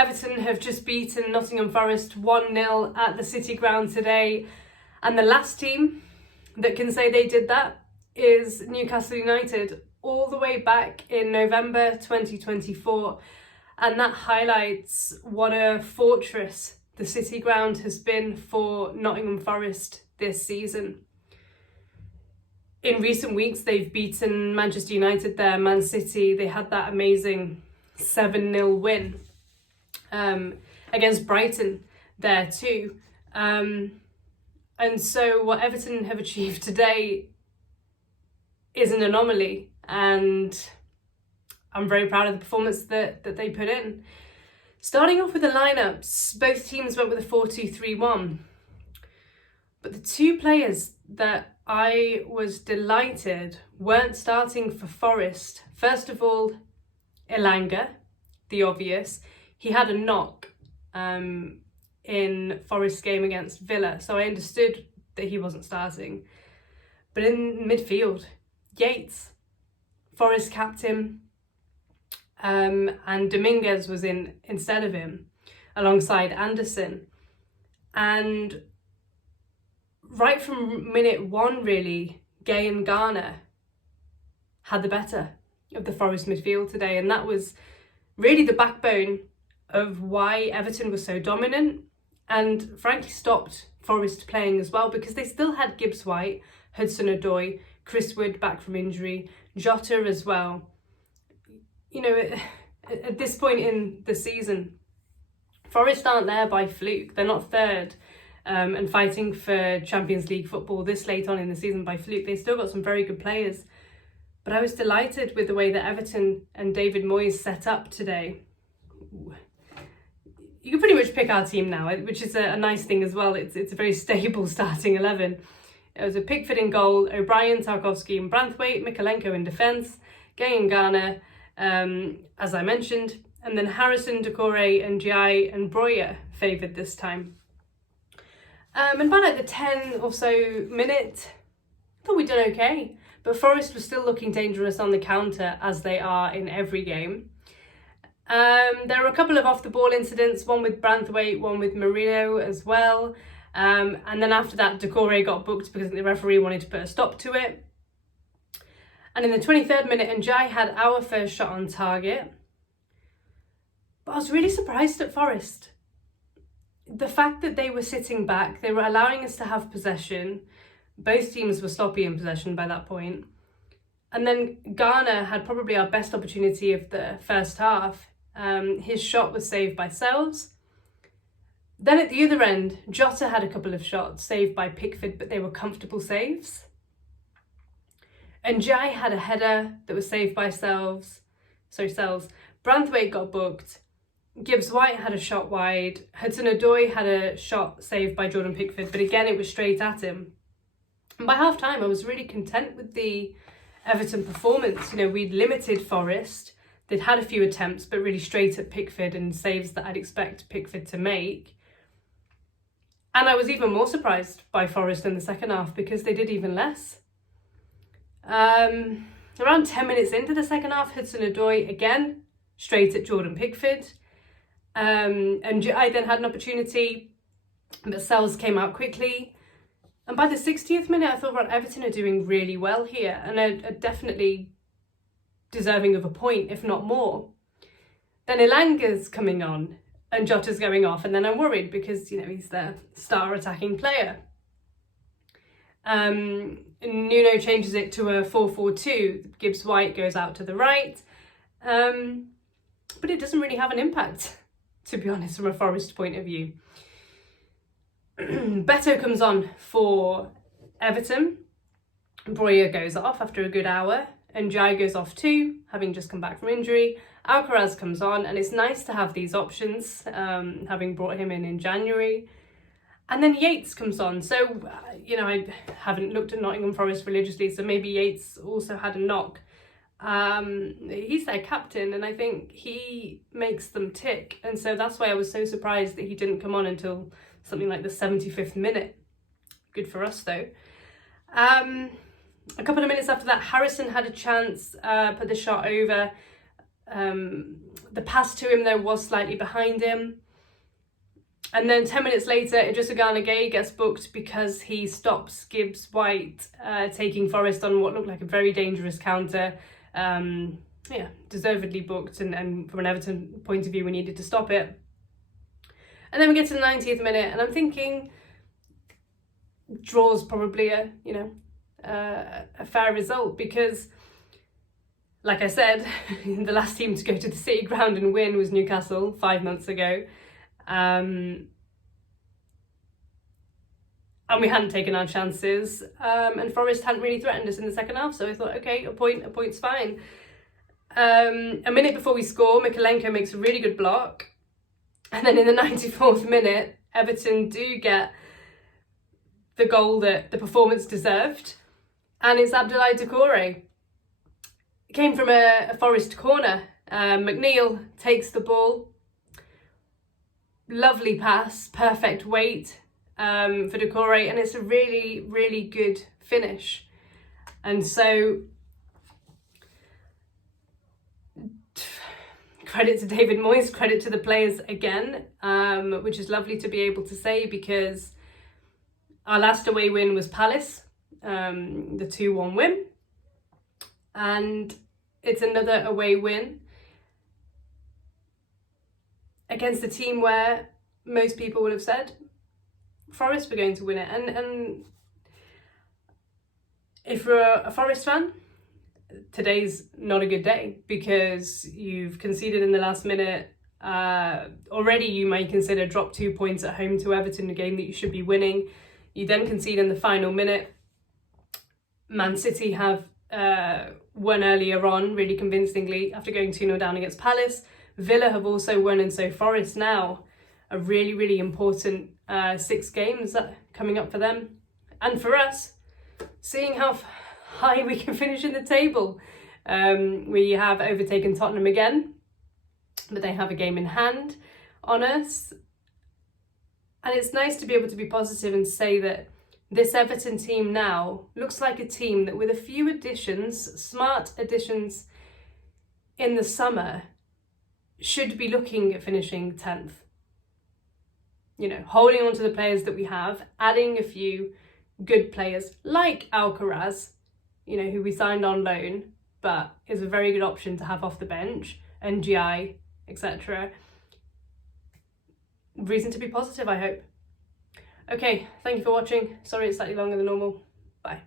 Everton have just beaten Nottingham Forest 1-0 at the City Ground today. And the last team that can say they did that is Newcastle United, all the way back in November 2024. And that highlights what a fortress the City Ground has been for Nottingham Forest this season. In recent weeks, they've beaten Manchester United there, Man City. They had that amazing 7-0 win against Brighton there too. And so what Everton have achieved today is an anomaly, and I'm very proud of the performance that they put in. Starting off with the lineups, both teams went with a 4-2-3-1. But the two players that I was delighted weren't starting for Forest. First of all, Elanga, the obvious. He had a knock in Forest's game against Villa, so I understood that he wasn't starting. But in midfield, Yates, Forest captain, and Dominguez was in instead of him, alongside Anderson. And right from minute one, really, Gay and Garner had the better of the Forest midfield today, and that was really the backbone of why Everton was so dominant and frankly stopped Forest playing as well, because they still had Gibbs-White, Hudson-Odoi, Chris Wood back from injury, Jota as well. You know, at this point in the season, Forest aren't there by fluke. They're not third and fighting for Champions League football this late on in the season by fluke. They still got some very good players. But I was delighted with the way that Everton and David Moyes set up today. You can pretty much pick our team now, which is a nice thing as well. It's a very stable starting 11. It was a Pickford in goal, O'Brien, Tarkowski and Branthwaite, Mikalenko in defence, Gay and Garner, as I mentioned, and then Harrison, Doucouré and Giai and Breuer favoured this time. And by like the 10 or so minute, I thought we'd done okay. But Forest was still looking dangerous on the counter, as they are in every game. There were a couple of off-the-ball incidents, one with Branthwaite, one with Murillo as well. And then after that, Doucouré got booked because the referee wanted to put a stop to it. And in the 23rd minute, Ndiaye had our first shot on target. But I was really surprised at Forest. The fact that they were sitting back, they were allowing us to have possession. Both teams were sloppy in possession by that point. And then Garner had probably our best opportunity of the first half. His shot was saved by Sells. Then at the other end, Jota had a couple of shots saved by Pickford, but they were comfortable saves. And Giai had a header that was saved by Sells. Branthwaite got booked. Gibbs-White had a shot wide. Hudson-Odoi had a shot saved by Jordan Pickford, but again, it was straight at him. And by half-time, I was really content with the Everton performance. You know, we'd limited Forest. They'd had a few attempts, but really straight at Pickford and saves that I'd expect Pickford to make. And I was even more surprised by Forest in the second half because they did even less. Around 10 minutes into the second half, Hudson-Odoi again, straight at Jordan Pickford. And I then had an opportunity, but Sells came out quickly. And by the 60th minute, I thought, right, Everton are doing really well here and are definitely deserving of a point, if not more. Then Elanga's coming on and Jota's going off, and then I'm worried because, you know, he's their star attacking player. Nuno changes it to a 4-4-2. Gibbs-White goes out to the right. But it doesn't really have an impact, to be honest, from a Forest point of view. Beto comes on for Everton. Breuer goes off after a good hour. And Jai goes off too, having just come back from injury. Alcaraz comes on, and it's nice to have these options, having brought him in January. And then Yates comes on. So, you know, I haven't looked at Nottingham Forest religiously, so maybe Yates also had a knock. He's their captain, and I think he makes them tick. And so that's why I was so surprised that he didn't come on until something like the 75th minute. Good for us, though. A couple of minutes after that, Harrison had a chance, put the shot over. The pass to him though was slightly behind him. And then 10 minutes later, Idrissa Gana Gueye gets booked because he stops Gibbs White taking Forest on what looked like a very dangerous counter. Yeah, deservedly booked, and from an Everton point of view, we needed to stop it. And then we get to the 90th minute, and I'm thinking draw's probably a fair result, because, like I said, the last team to go to the City Ground and win was Newcastle 5 months ago. And we hadn't taken our chances, and Forest hadn't really threatened us in the second half, so I thought, okay, a point's fine. A minute before we score, Mikalenko makes a really good block, and then in the 94th minute, Everton do get the goal that the performance deserved, and it's Abdoulaye Doucouré. It came from a Forest corner. McNeil takes the ball. Lovely pass, perfect weight for Doucouré, and it's a really, really good finish. And so, credit to David Moyes, credit to the players again, which is lovely to be able to say, because our last away win was Palace, the 2-1 win, and it's another away win against a team where most people would have said Forest were going to win it. And if you're a Forest fan, today's not a good day, because you've conceded in the last minute. Already you might consider drop 2 points at home to Everton, a game that you should be winning. You then concede in the final minute. Man City have won earlier on really convincingly after going 2-0 down against Palace. Villa have also won, and so Forest now a really, really important 6 games coming up for them. And for us, seeing how high we can finish in the table. We have overtaken Tottenham again, but they have a game in hand on us. And it's nice to be able to be positive and say that this Everton team now looks like a team that, with a few additions, smart additions in the summer, should be looking at finishing 10th. Holding on to the players that we have, adding a few good players like Alcaraz, who we signed on loan, but is a very good option to have off the bench, NGI, etc. Reason to be positive, I hope. Okay, thank you for watching. Sorry it's slightly longer than normal. Bye.